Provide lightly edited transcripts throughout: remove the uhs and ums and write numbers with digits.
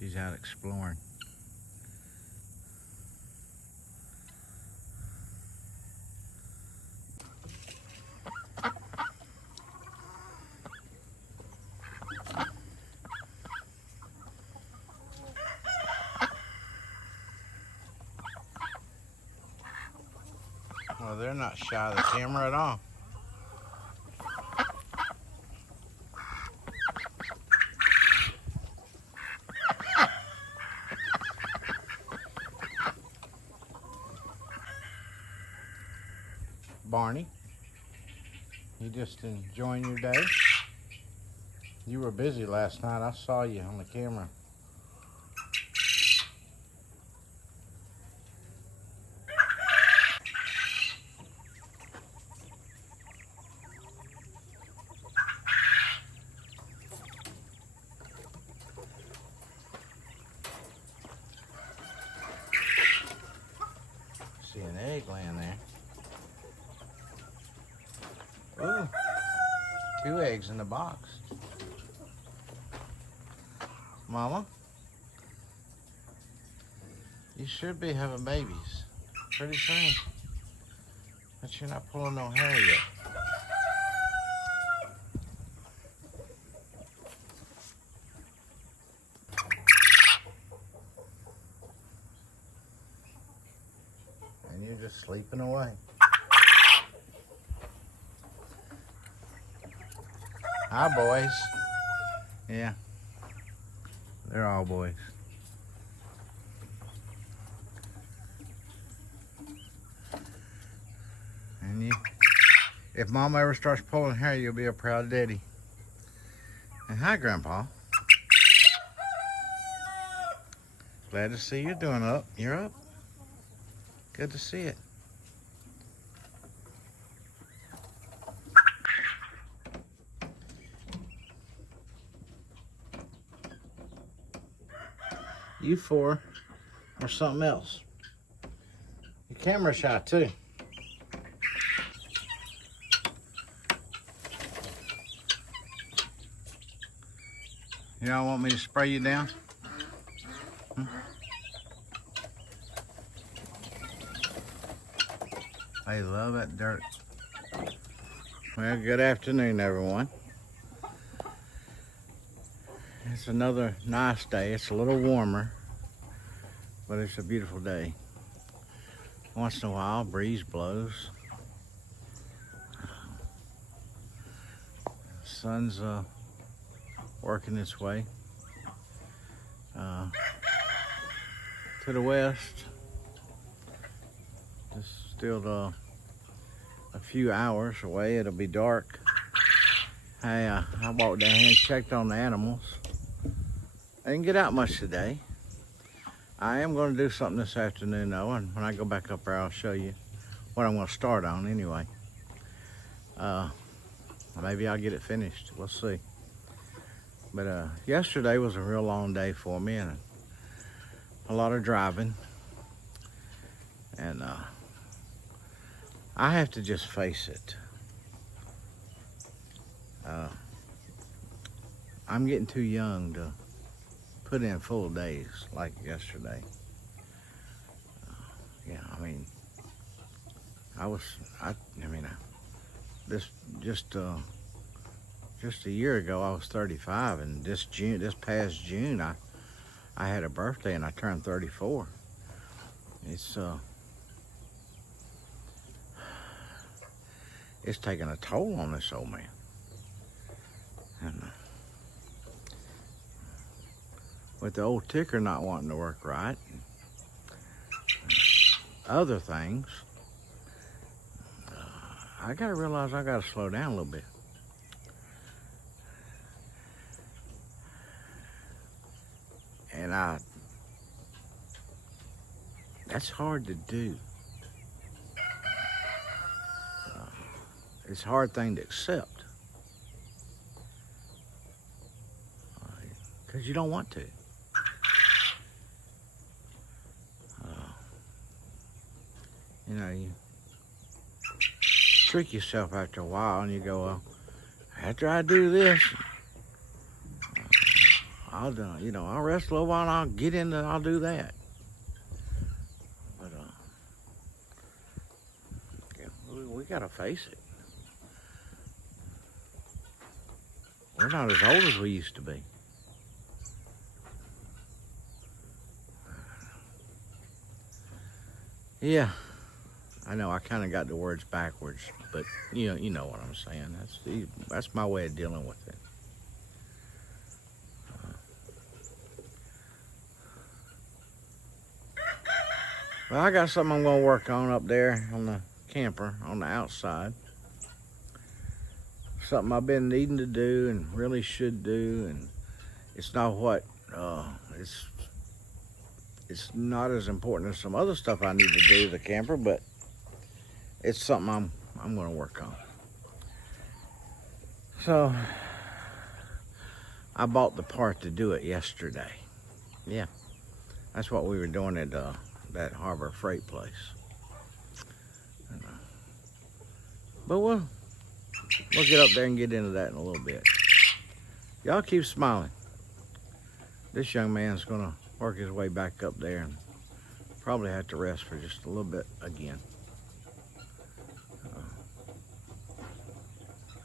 She's out exploring. Well, they're not shy of the camera at all. Barney, you just enjoying your day? You were busy last night. I saw you on the camera. See an egg laying there. Ooh, 2 eggs in the box. Mama, you should be having babies pretty soon, but you're not pulling no hair yet. And you're just sleeping away. Hi, boys. Yeah, they're all boys. And you, if Mama ever starts pulling hair, you'll be a proud daddy. And hi, Grandpa. Glad to see you doing up. You're up. Good to see it. You 4 or something else. Your camera shy too. Y'all want me to spray you down? I love that dirt. Well, good afternoon, everyone. It's another nice day. It's a little warmer, but it's a beautiful day. Once in a while, a breeze blows. Sun's working its way to the west. Just still a few hours away. It'll be dark. Hey, I walked down here and checked on the animals. I didn't get out much today. I am going to do something this afternoon though, and when I go back up there, I'll show you what I'm going to start on anyway. Maybe I'll get it finished. We'll see. But yesterday was a real long day for me and a lot of driving. And I have to just face it. I'm getting too young to put in full days like yesterday. Yeah, I mean, just a year ago I was 35, and this past June, I had a birthday and I turned 34. It's taking a toll on this old man. And with the old ticker not wanting to work right, other things, I gotta realize I gotta slow down a little bit. And that's hard to do. It's a hard thing to accept. Because you don't want to. You know, you trick yourself after a while and you go, well, after I do this, I'll rest a little while and I'll do that. But yeah, we gotta face it. We're not as old as we used to be. Yeah, I know I kind of got the words backwards, but you know what I'm saying. That's my way of dealing with it. Well, I got something I'm gonna work on up there on the camper on the outside. Something I've been needing to do and really should do, and it's not what it's not as important as some other stuff I need to do to the camper, but it's something I'm gonna work on. So I bought the part to do it yesterday. Yeah, that's what we were doing at that Harbor Freight place. But we'll get up there and get into that in a little bit. Y'all keep smiling. This young man's gonna work his way back up there and probably have to rest for just a little bit again.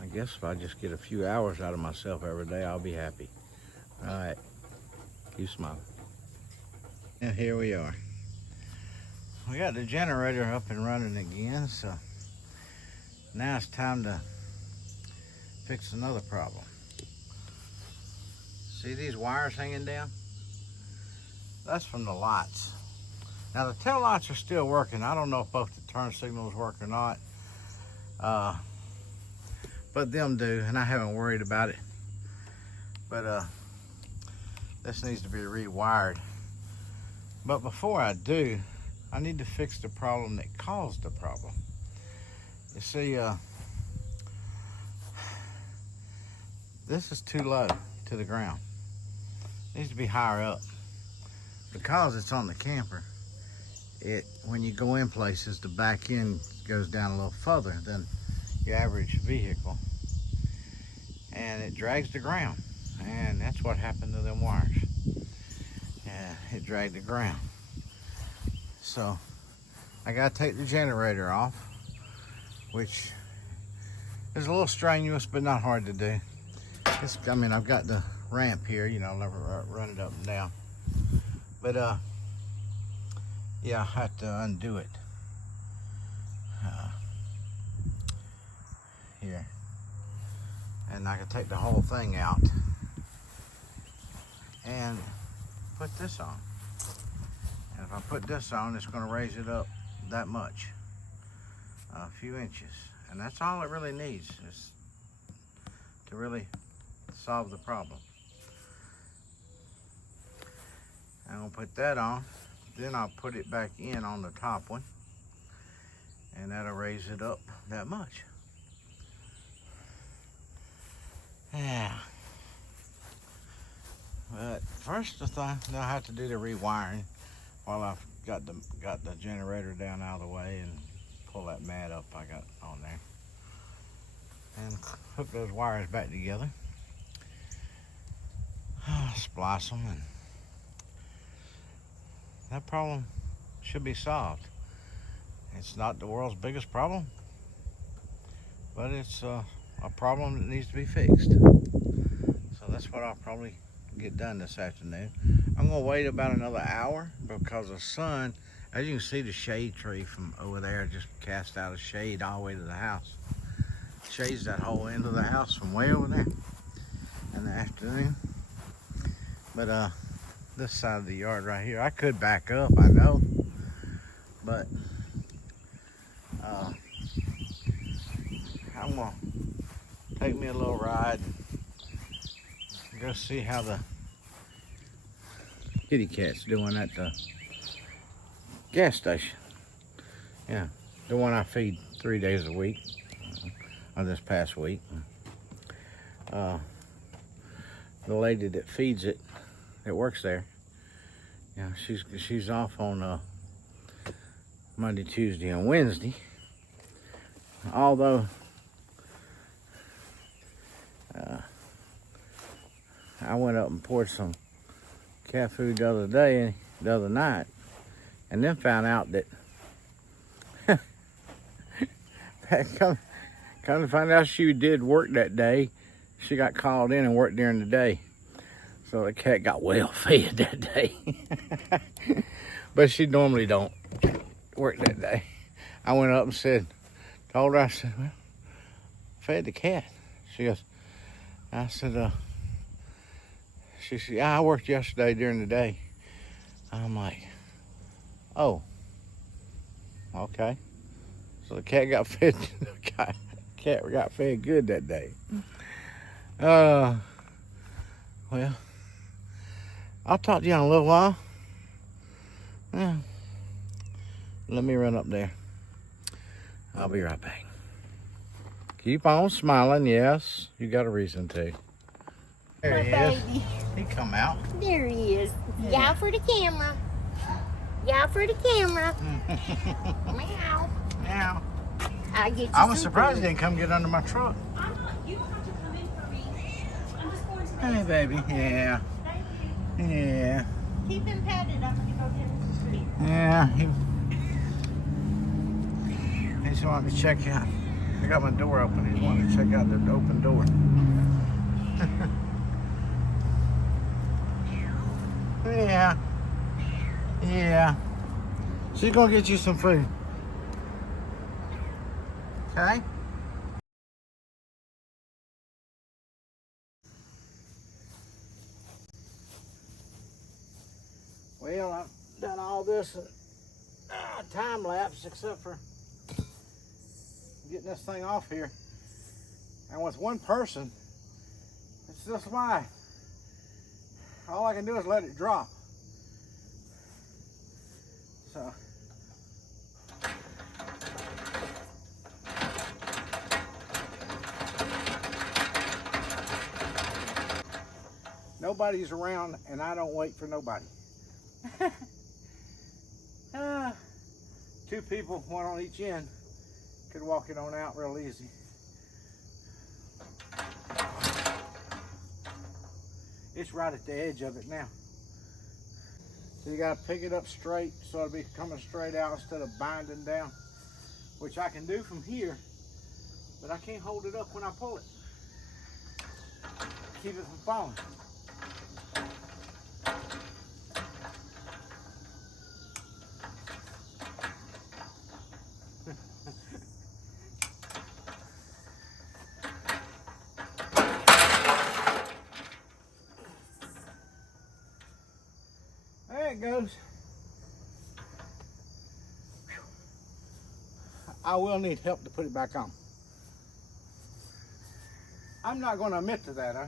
I guess if I just get a few hours out of myself every day, I'll be happy. All right, keep smiling. And here we are. We got the generator up and running again, so now it's time to fix another problem. See these wires hanging down? That's from the lights. Now the tail lights are still working. I don't know if both the turn signals work or not, but them do, and I haven't worried about it. But this needs to be rewired. But before I do, I need to fix the problem that caused the problem. You see, this is too low to the ground. It needs to be higher up. Because it's on the camper, when you go in places, the back end goes down a little further than your average vehicle, and it drags the ground, and that's what happened to them wires. Yeah, it dragged the ground. So I gotta take the generator off, which is a little strenuous, but not hard to do. I've got the ramp here, I'll never run it up and down. But yeah, I have to undo it. Here. And I can take the whole thing out and put this on. And if I put this on, it's gonna raise it up that much, a few inches. And that's all it really needs, is to really solve the problem. I'm gonna put that on, then I'll put it back in on the top one, and that'll raise it up that much. Yeah. But first I have to do the rewiring while I've got the generator down out of the way, and pull that mat up I got on there, and hook those wires back together. Splice them, and that problem should be solved. It's not the world's biggest problem, but it's a problem that needs to be fixed. So that's what I'll probably get done this afternoon. I'm gonna wait about another hour because the sun, as you can see, the shade tree from over there just cast out a shade all the way to the house. Shades that whole end of the house from way over there in the afternoon. But this side of the yard right here, I could back up, I know, but I'm gonna take me a little ride and go see how the kitty cat's doing at the gas station. Yeah, the one I feed 3 days a week, on this past week. The lady that feeds it, that works there, yeah, she's off on Monday, Tuesday, and Wednesday. Although I went up and poured some cat food the other night, and then found out that come to find out she did work that day. She got called in and worked during the day. So the cat got well fed that day. But she normally don't work that day. I went up and told her, I said, well, fed the cat. She said, yeah, I worked yesterday during the day. I'm like, oh, okay. So the cat got fed, cat got fed good that day. Well, I'll talk to you in a little while. Yeah. Let me run up there. I'll be right back. Keep on smiling, yes. You got a reason to. There he is. He come out. There he is. Yeah, for the camera. Yeah, for the camera. Meow. Meow. I was surprised he didn't come get under my truck. I'm not. You don't have to come in for me. I'm just going to. Hey, baby. Yeah. Yeah. Keep him petted. I'm going to go get him to sleep. Yeah. He just wanted to check out. I got my door open. He wanted to check out the open door. Yeah. Yeah. She's going to get you some food. Okay? Well, I've done all this time lapse except for getting this thing off here. And with one person, it's just why. All I can do is let it drop. So. Nobody's around and I don't wait for nobody. Two people, one on each end, could walk it on out real easy. It's right at the edge of it now. So you gotta pick it up straight so it'll be coming straight out instead of binding down, which I can do from here, but I can't hold it up when I pull it. Keep it from falling. There it goes. I will need help to put it back on. I'm not going to admit to that, huh?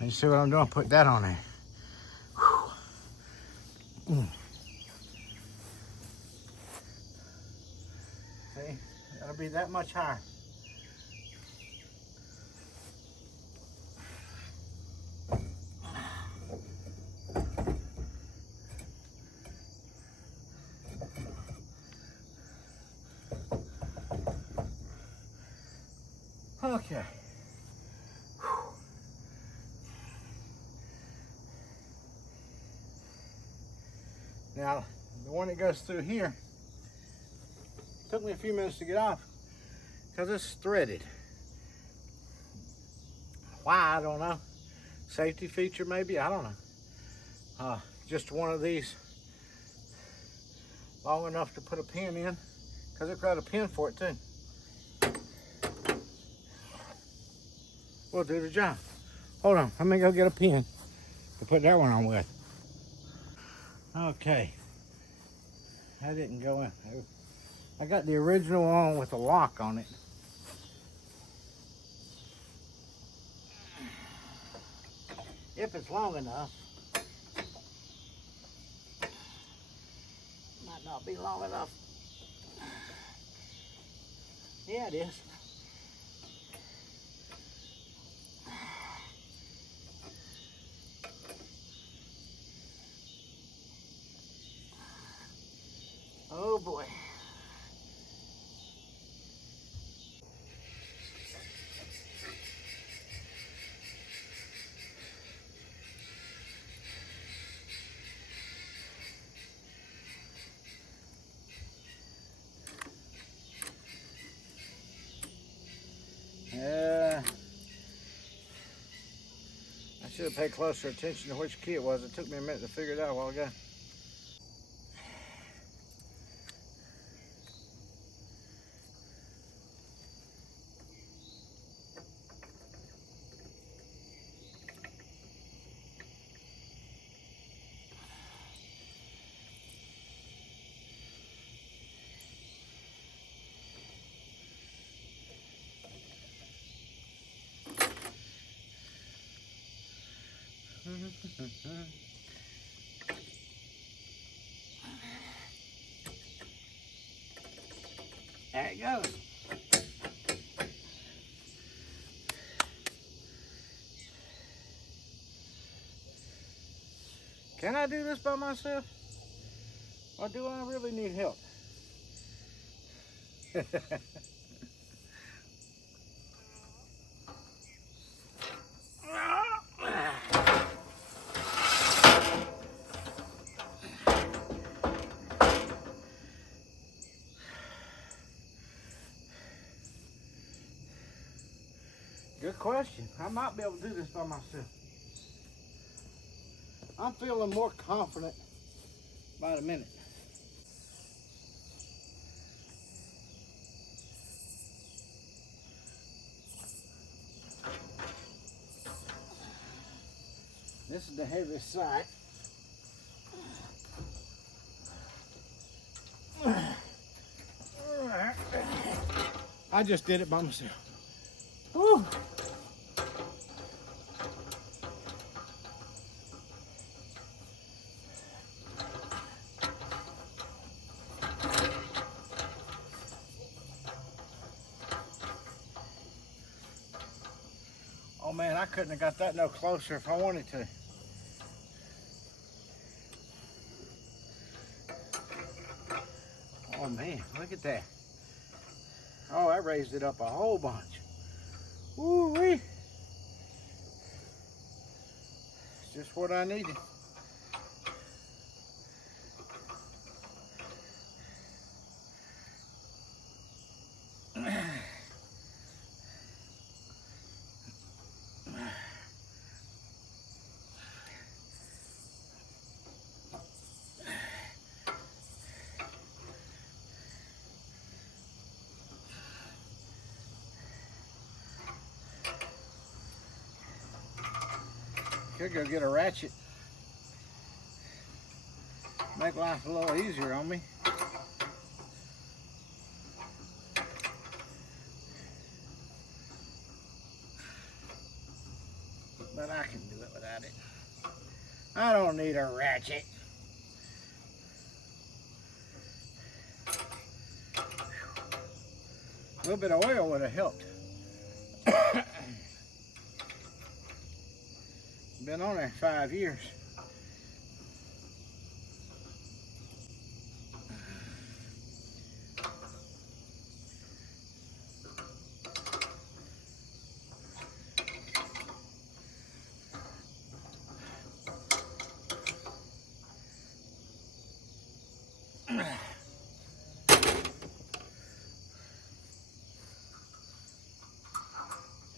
You see what I'm doing? Put that on there. See, that'll be that much higher. Okay. Now, the one that goes through here took me a few minutes to get off because it's threaded. Why, I don't know. Safety feature maybe, I don't know. Just one of these long enough to put a pin in because they've got a pin for it too. We'll do the job. Hold on, let me go get a pin to put that one on with. Okay, that didn't go in. I got the original on with a lock on it. If it's long enough. Might not be long enough. Yeah, it is. Oh boy. Yeah. I should have paid closer attention to which key it was. It took me a minute to figure it out a while ago. There it goes. Can I do this by myself? Or do I really need help? Good question. I might be able to do this by myself. I'm feeling more confident by the minute. This is the heaviest side. I just did it by myself. Whew. Oh man, I couldn't have got that no closer if I wanted to. Oh man, look at that. Oh, I raised it up a whole bunch. Woo-wee. It's just what I needed. Could go get a ratchet. Make life a little easier on me. But I can do it without it. I don't need a ratchet. A little bit of oil would have helped. Been on there 5 years.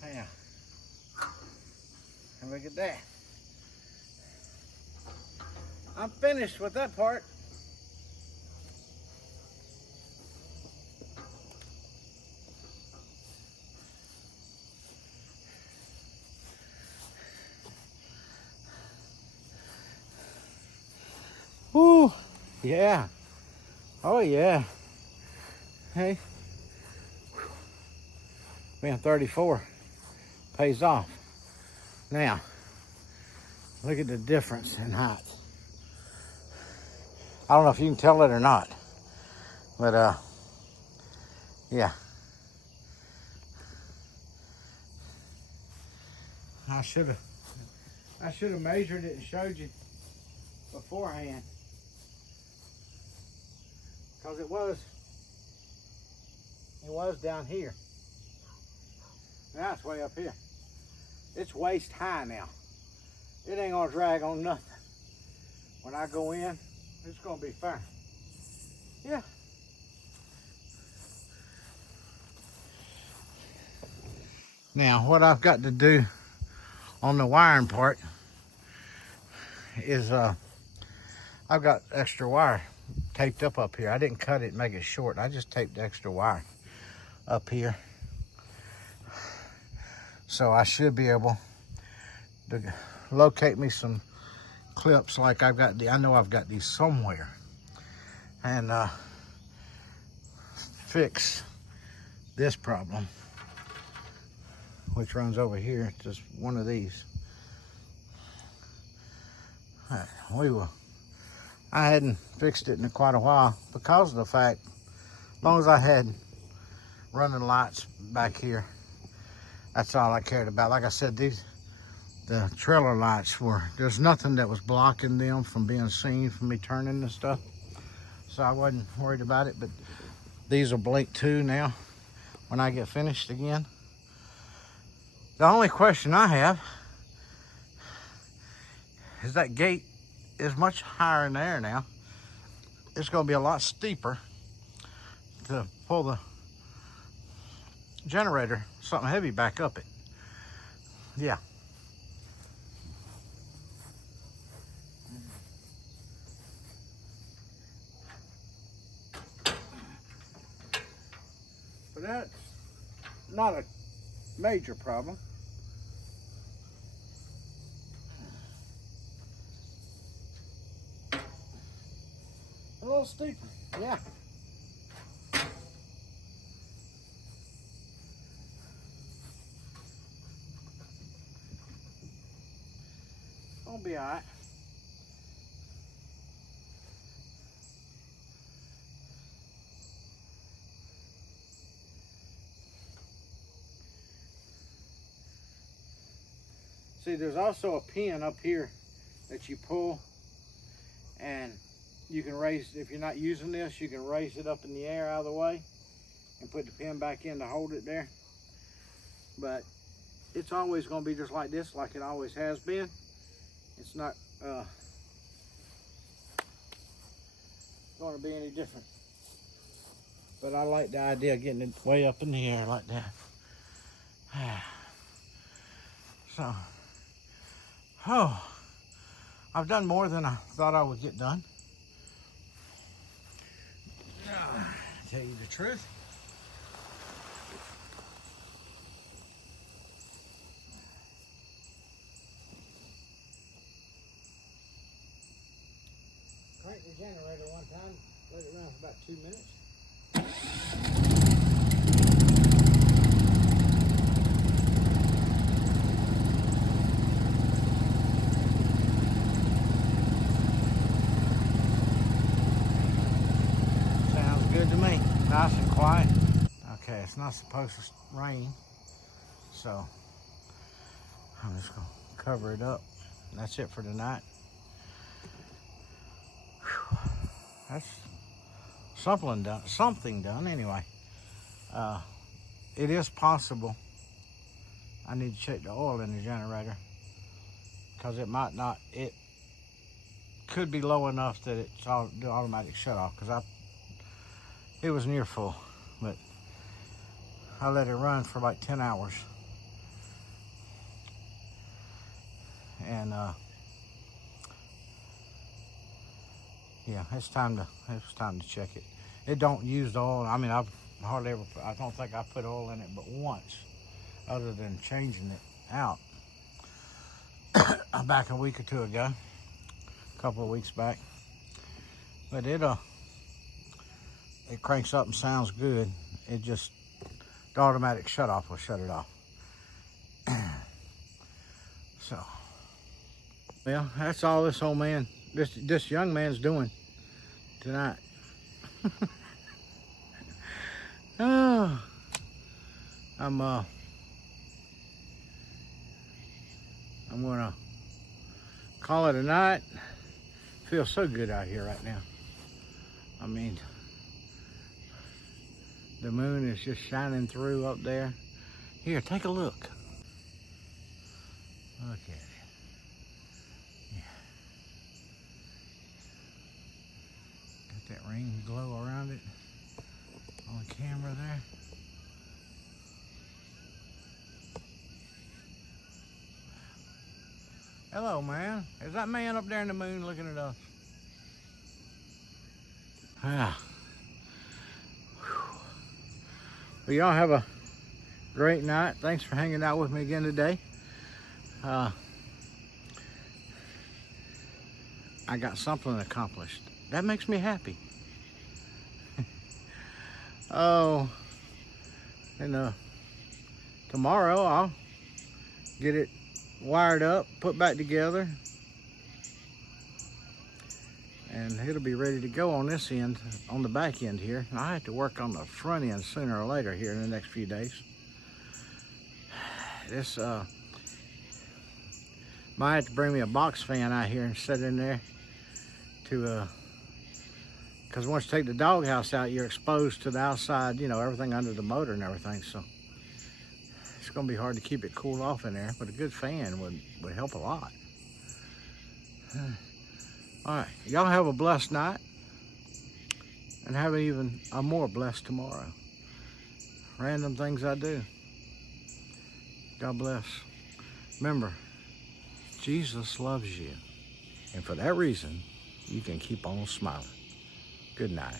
Yeah. And look at that. I'm finished with that part. Woo, yeah. Oh yeah. Hey. Being 34 pays off. Now, look at the difference in height. I don't know if you can tell it or not, but yeah. I should have measured it and showed you beforehand, because it was down here. Now it's way up here. It's waist high now. It ain't gonna drag on nothing. When I go in, it's gonna be fine. Yeah. Now, what I've got to do on the wiring part is I've got extra wire taped up here. I didn't cut it and make it short. I just taped extra wire up here. So I should be able to locate me some clips like I've got. I know I've got these somewhere. And fix this problem, which runs over here, just one of these. I hadn't fixed it in quite a while because of the fact, as long as I had running lights back here, that's all I cared about. Like I said, the trailer lights there's nothing that was blocking them from being seen from me turning and stuff. So I wasn't worried about it, but these will blink too now when I get finished again. The only question I have is that gate is much higher in the air now. It's going to be a lot steeper to pull the generator, something heavy, back up it. Yeah. But that's not a major problem. A little steeper, yeah. I'll be all right. See, there's also a pin up here that you pull, and you can raise, if you're not using this, you can raise it up in the air out of the way and put the pin back in to hold it there. But it's always going to be just like this, like it always has been. It's not going to be any different. But I like the idea of getting it way up in the air like that. So, I've done more than I thought I would get done. Tell you the truth. Crank the generator one time, let it run for about 2 minutes. Sounds good to me. Nice and quiet. Okay, it's not supposed to rain, so I'm just gonna cover it up. That's it for tonight. Whew. That's something done anyway. It is possible I need to check the oil in the generator, because it could be low enough that it's the automatic shut off, because it was near full, but I let it run for like 10 hours. And yeah, it's time to check it. It don't use the oil. I mean, I don't think I put oil in it but once, other than changing it out back a week or two ago, a couple of weeks back. But it cranks up and sounds good. It just, the automatic shut off will shut it off. So, well, that's all this old man, this young man's doing tonight. Oh, I'm gonna call it a night. Feels so good out here right now. I mean, the moon is just shining through up there. Here, take a look. Look at it. Yeah. Got that ring glow around it on the camera there. Hello, man. Is that man up there in the moon looking at us? Yeah. Well, y'all have a great night. Thanks for hanging out with me again today. I got something accomplished. That makes me happy. Oh, and tomorrow I'll get it wired up, put back together, and it'll be ready to go on this end, on the back end here. I have to work on the front end sooner or later here in the next few days. This might have to bring me a box fan out here and set in there to because once you take the doghouse out, you're exposed to the outside, you know, everything under the motor and everything, so it's gonna be hard to keep it cooled off in there, but a good fan would help a lot. All right, y'all have a blessed night and have even a more blessed tomorrow. Random things I do. God bless. Remember, Jesus loves you, and for that reason, you can keep on smiling. Good night.